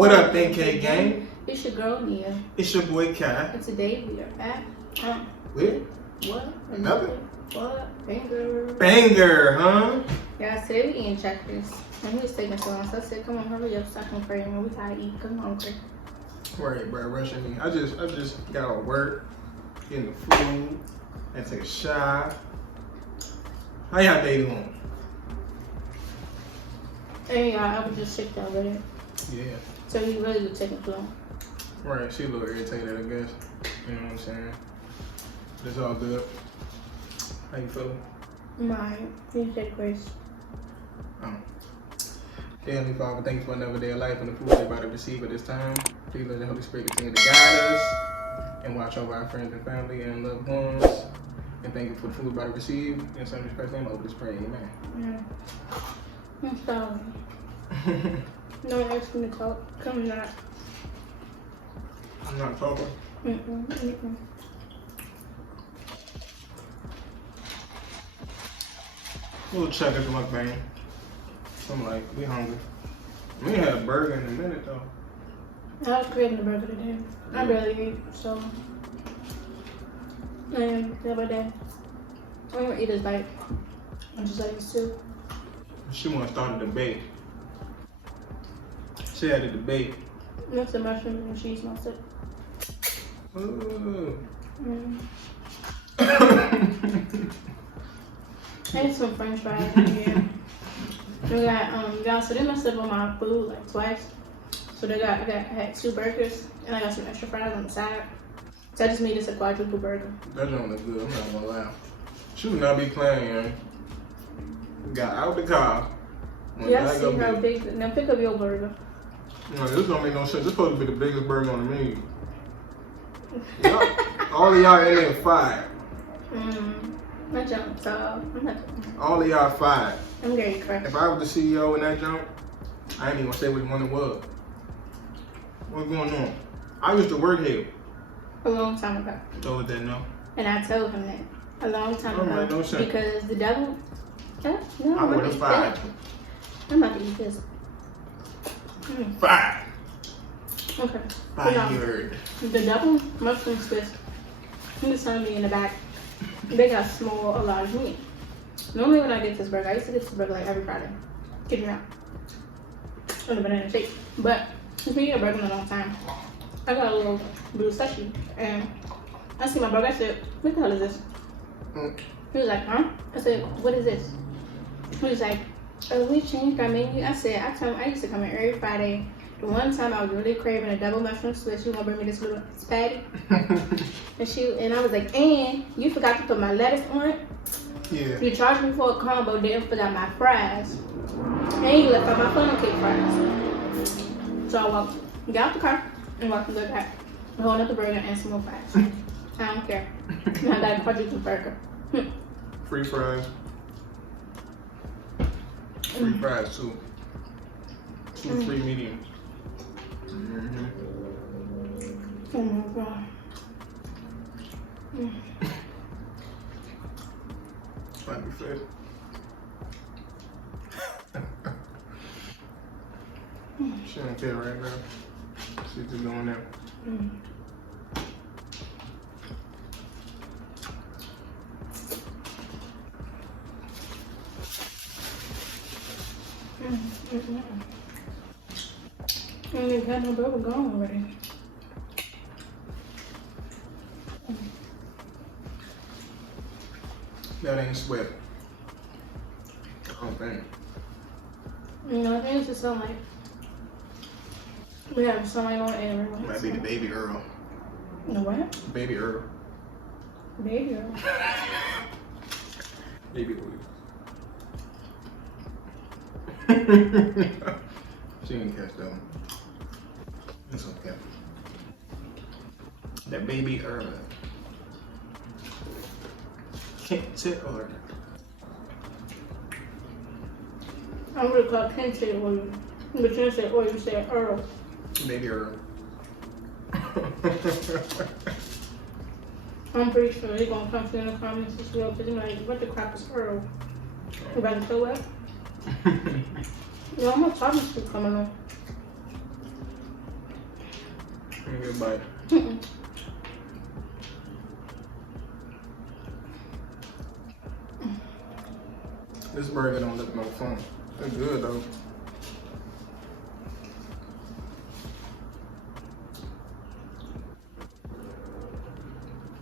What up, NK gang? It's your girl Nia. It's your boy Kai. And today we are at With what? another What? Banger. banger, huh? Guys, today we eating checkers. And he was taking so long, so I said, come on, hurry up, so I can pray. And we tired of eating, come on, hungry. Right, bro, rushing me. I just got off work, getting the food, and take a shot. How y'all day going? And y'all, I was just sick over there. Yeah. So he really was taking too long. Right, she a little irritated, I guess. You know what I'm saying? But it's all good. How you feeling? Mine. You said grace. Dear Heavenly Father, thank you for another day of life and the food we're about to receive at this time. Please let the Holy Spirit continue to guide us and watch over our friends and family and loved ones. And thank you for the food we're about to receive. In Son Jesus Christ's name, I hope this pray. Amen. Yeah. I'm sorry. No one asked me to talk. Come not. I'm not talking. We'll check it for MUKBANG. I'm like, we hungry. We ain't had a burger in a minute though. I was craving the burger today. I barely ate, so. And the other day, I'm gonna eat this bite. I'm just like this too. She wanna start a debate. She had a debate. That's the mushroom and cheese mustard. Ooh. I ate some french fries in here. We got, y'all, so they messed up on my food like twice. So I had 2 burgers and I got some extra fries on the side. So I just made this a quadruple burger. That don't look good, I'm not gonna lie. She would not be playing, man. Got out the car. Yeah, I see how big. Now pick up your burger. No, this don't make no sense. This supposed to be the biggest burger on the menu. All of y'all in there 5. My jump, so I'm not. All of y'all 5. I'm very crushed. If I was the CEO in that jump, I ain't even gonna say which one it was. What's going on? I used to work here. A long time ago. Told that no. And I told him that a long time ago. No sense. Because the devil. No, I would have 5. I'm about to eat this. 5. Okay. Fired. The double mushroom Swiss. He was telling me in the back, they got small, a lot of meat. Normally when I get this burger, I used to get this burger like every Friday. Get me out. On the banana shake. But if you eat a burger in a long time, I got a little blue slushie. And I see my burger, I said, what the hell is this? He was like, huh? I said, what is this? He was like, oh, we changed our menu. I said, I used to come in every Friday. The one time I was really craving a double mushroom Swiss, she was gonna bring me this little patty. and I was like, and you forgot to put my lettuce on it. Yeah. You charged me for a combo, didn't forgot my fries. And you left out my funnel cake fries. So I got out the car and walked to the back. Holding up the burger and some more fries. I don't care. And I got a quadruple burger. Free fries. Free fries too. 2 free mediums. Oh my god. Might be fed. She don't care right now. She's just doing that. And they've had no burger gone already. That ain't sweat. I don't think. No, I think it's just something like we have something on air. Might be the baby Earl. The what? Baby Earl. Baby Earl. Baby oil. She didn't catch that one. It's okay. That baby Earl. Kent oil. I would have called Kent oil. But you said oil, you said Earl. Baby Earl. I'm pretty sure they're gonna come in the comments as well, because they're like, what the crap is Earl? You about to throw up? Yeah, I'm not talking to coming on. Let me get a bite. This burger don't look no fun. It's good though.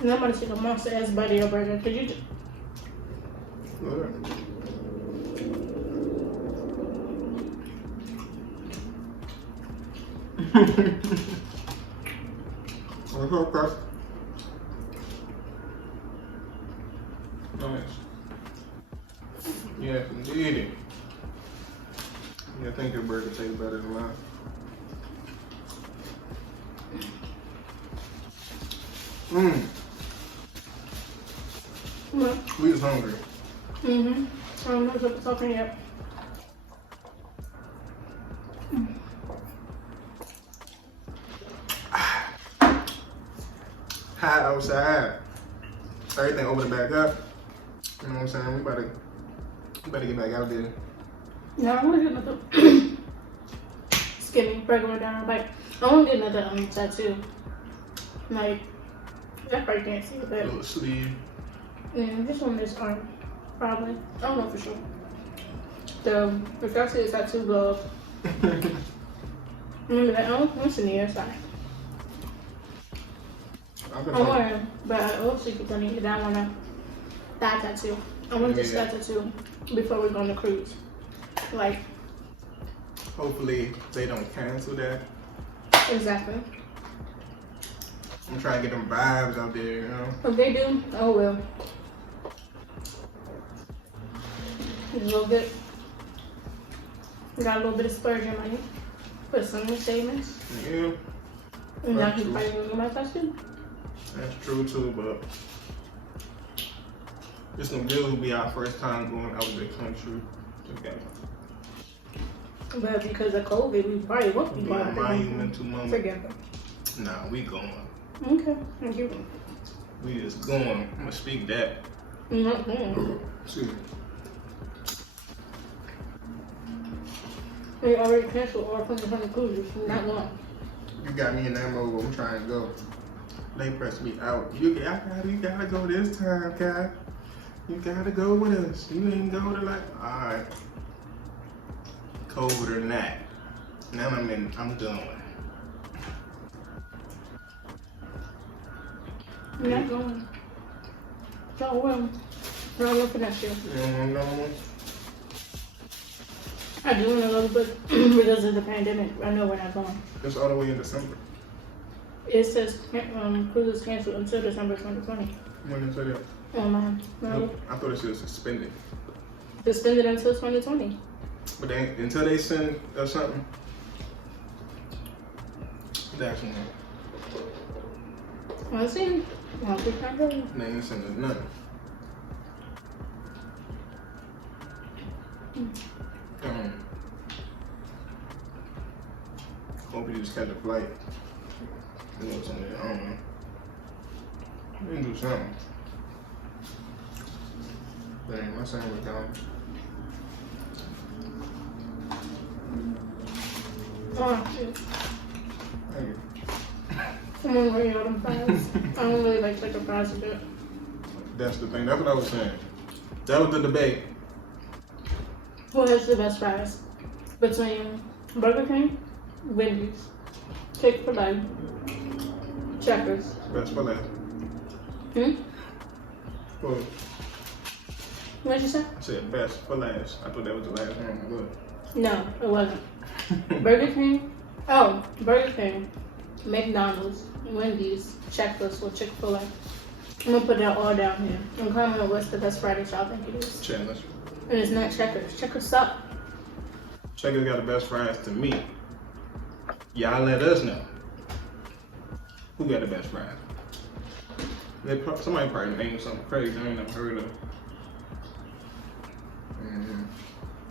And I'm gonna take a monster ass bite of your burger. Could you? Good. What's up, Chris? Nice. Yes, indeed. Yeah, I think your burger tastes better than mine. What? We was hungry. Mm-hmm. I don't know what's talking yet. Hot outside. Everything opening back up. You know what I'm saying? We better get back out there. No, I want to get another skinny regular down. Like, I want to get another tattoo. Like, I probably can't see it, but Little sleeve. yeah, just on this arm, probably. I don't know for sure. So, if I see a tattoo glove, remember that? I want to the other side. I want to, but I also keep telling you that I want a thigh tattoo. I want this thigh tattoo before we go on the cruise. Like, hopefully they don't cancel that. exactly. I'm trying to get them vibes out there, you know? If they do, oh well. It's a little bit. Got a little bit of splurging money. Put some in the savings. Yeah. And now he's probably going to go my tattoo. That's true too, but this will be our first time going out of the country together. But because of COVID, we probably won't be Be going a monumental moment. together. Nah, we going. Okay, thank you. We just going. I'm gonna speak that. I'm not going. Excuse me. They already canceled all 100 cruises. Not one. You got me in that mode where I'm trying to go. They pressed me out. You gotta go this time, Kai. You gotta go with us. You ain't go to like, alright. COVID or not. Now I'm going. I'm not going. So well. I'm not for next year. You don't wanna go? I do want to go, but because of the pandemic, I know we're not going. It's all the way in December. It says cruises canceled until December 2020. When they say that? Oh man, no. Nope. I thought it said suspended. Suspended until 2020. But they, until they send us something, that's when Let's see. I'll be kind of. they ain't sending us nothing. Hope you just catch a flight. You know something, I don't know. You can do something. Dang, my son was gone. Oh, shit. Thank you. I'm gonna worry about them fries. I don't really like chicken fries a bit. That's the thing. That's what I was saying. That was the debate. Who has the best fries? Between Burger King, Wendy's, Chick-fil-A, Checkers. Best for last. Well, What'd you say? I said best for last. I thought that was the last one. Good. No, it wasn't. Burger King, McDonald's, Wendy's, Checkers, or Chick-fil-A. I'm gonna put that all down here. And comment on what's the best fry that y'all think it is. Challenge. And it's not Checkers. Checkers suck. Checkers got the best fries to me. Y'all let us know. Who got the best fries? Somebody probably named something crazy I ain't never heard of.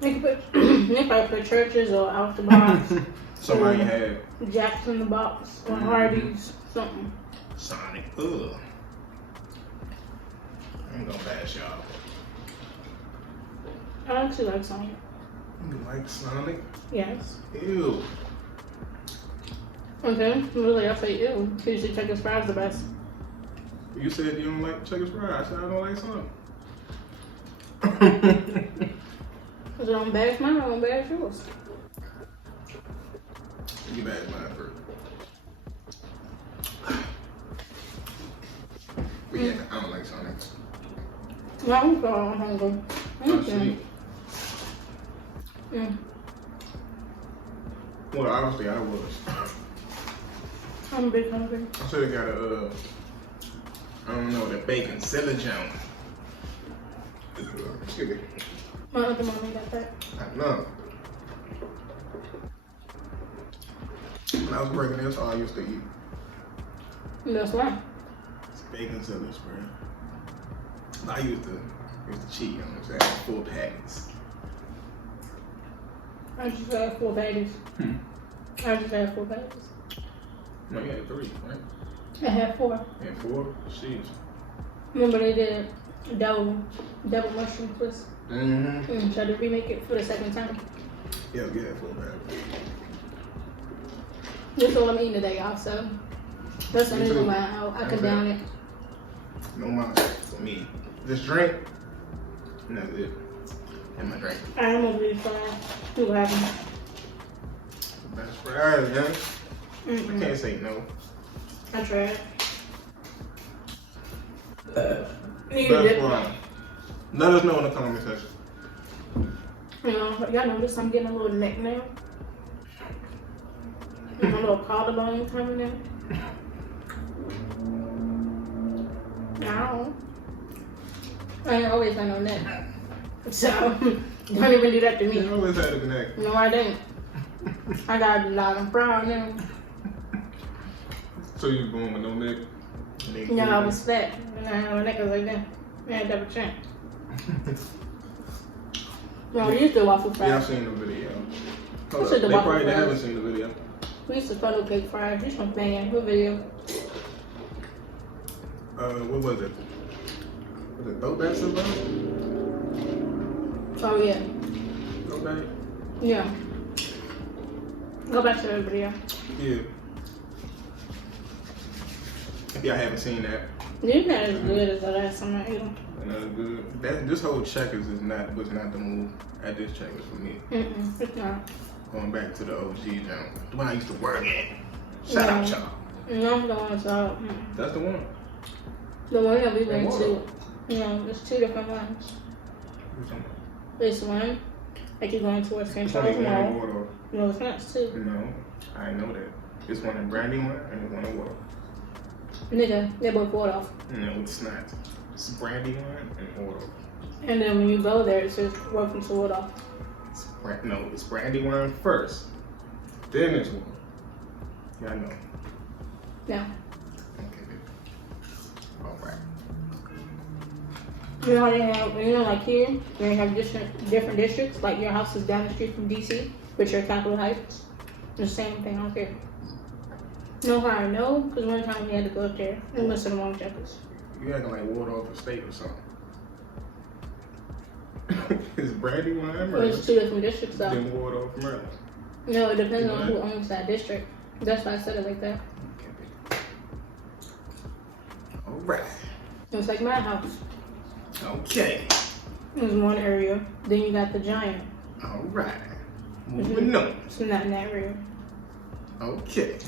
They probably put Churches or Out the Box. Somebody had Jack's in the Box or Hardee's, something. Sonic. Ugh. I'm gonna bash y'all. I actually like Sonic. You like Sonic? Yes. Ew. Okay, really, I say ew. Usually Checkers fries the best. You said you don't like Checkers fries. I said I don't like some. Cause I don't bash mine, I don't bash yours. You bash mine first. But yeah, I don't like Sonic. No, I'm sorry, I'm hungry. Oh, shit. Well, honestly, I was. I'm a bit hungry. I should have got a, I don't know, the bacon cellar jam. Excuse me. My other mommy got that. I know. When I was working, that's all I used to eat. That's why. It's bacon cellars, bro. I used to cheat, you know what I'm saying? Full packets. I just had 4 baggies. I just had 4 baggies. No, you had 3, right? I had 4. You had 4? Jeez. Remember they did double mushroom twist? Mm-hmm. Tried to remake it for the second time. Yeah, you had 4 bags. That's all I'm eating today, y'all. So that's the only reason why I condone it. No mind for me. This drink, and that's it. And my drink. I am over these fries. See what happens. That's fries, man. I can't say no. I tried. That's fine. Let us know in the comment section. You know, y'all notice I'm getting a little neck now. And my little collarbone coming in. No. I ain't always had no neck. So, don't even do that to me. You always had a neck. No, I didn't. I got a lot of proud now. So you was born with no neck? No, I was fat. And I had a neck like that. I had double chin. No, we used to waffle fries. Yeah, I've seen the video. Hold They up. They probably fries. haven't seen the video. We used to funnel cake fries. This one playing. What video? What was it? Was it throwback something? Oh, yeah. Throwback? Yeah. Go back to the video. Yeah. If y'all haven't seen that. You're not as good as the last time I ate them. Good. This whole Checkers was not the move at this Checkers for me. It's not. Going back to the OG jump. The one I used to work at. Shout out y'all. No, the one so. That's the one. The one that we went to. No, there's 2 different ones. Which one? This one, like you're going towards St. Which one Charles is one in Mall. Water? No, it's not 2. No, I know that. This one in Brandywine and this one in Water. Nigga, they both Waldorf. No, it's not. It's Brandywine and Water. And then when you go there, it says welcome to Waldorf. It's Brandywine first. Then it's Water. Yeah, I know. Yeah. Okay, baby. Alright. You know how they have, like here, they have different districts. Like your house is down the street from DC, but your Capitol Heights. The same thing out here. Know how I know? Because one time we had to go up there and went to the wrong Checkers. You acting like Waldorf State or something. It's Brandywine, Well, it's 2 different districts though. Then Waldorf, Maryland. No, it depends on who owns that district. That's why I said it like that. Okay, baby. Alright. It's like my house. Okay. There's one area. Then you got the Giant. Alright. Moving on. It's not in that area. Okay.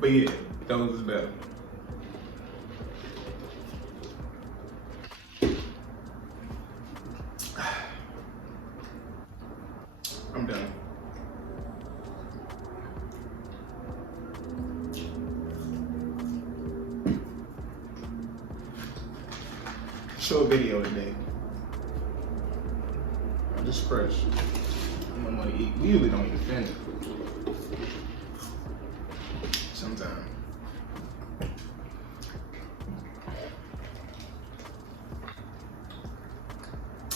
But yeah, those is better. I'm done. Show a video today. I'm just fresh. I don't want to eat. We usually don't even finish. Sometimes.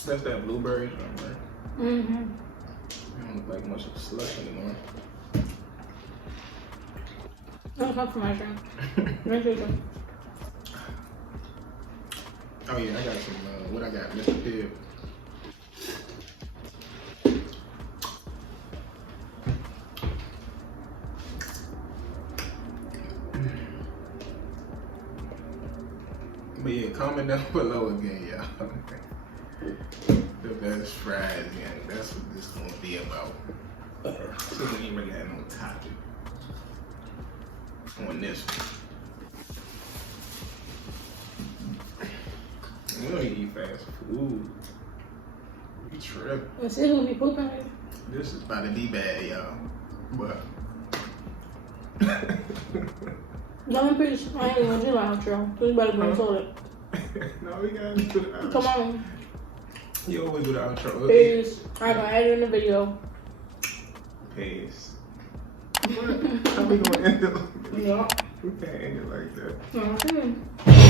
That's that blueberry thing, right? Mm-hmm. It don't look like much of a slush anymore. Don't come for my drink. Drink your drink. Oh yeah, I got some, what I got? Mr. Pibb. comment down below again, y'all. The best fries, gang. That's what this gonna be about. So we ain't really had no topic on this one. We don't eat fast food. We tripping. Is it gonna be pooping? This is about to be bad, y'all. But No, I'm pretty sure I ain't even gonna do my outro. So you better go and tell it. no, we gotta do the outro. Come on. You always do the outro. Peace. I'm gonna add it in the video. Peace. What? How we gonna end it like that? Yeah. We can't end it like that. Okay.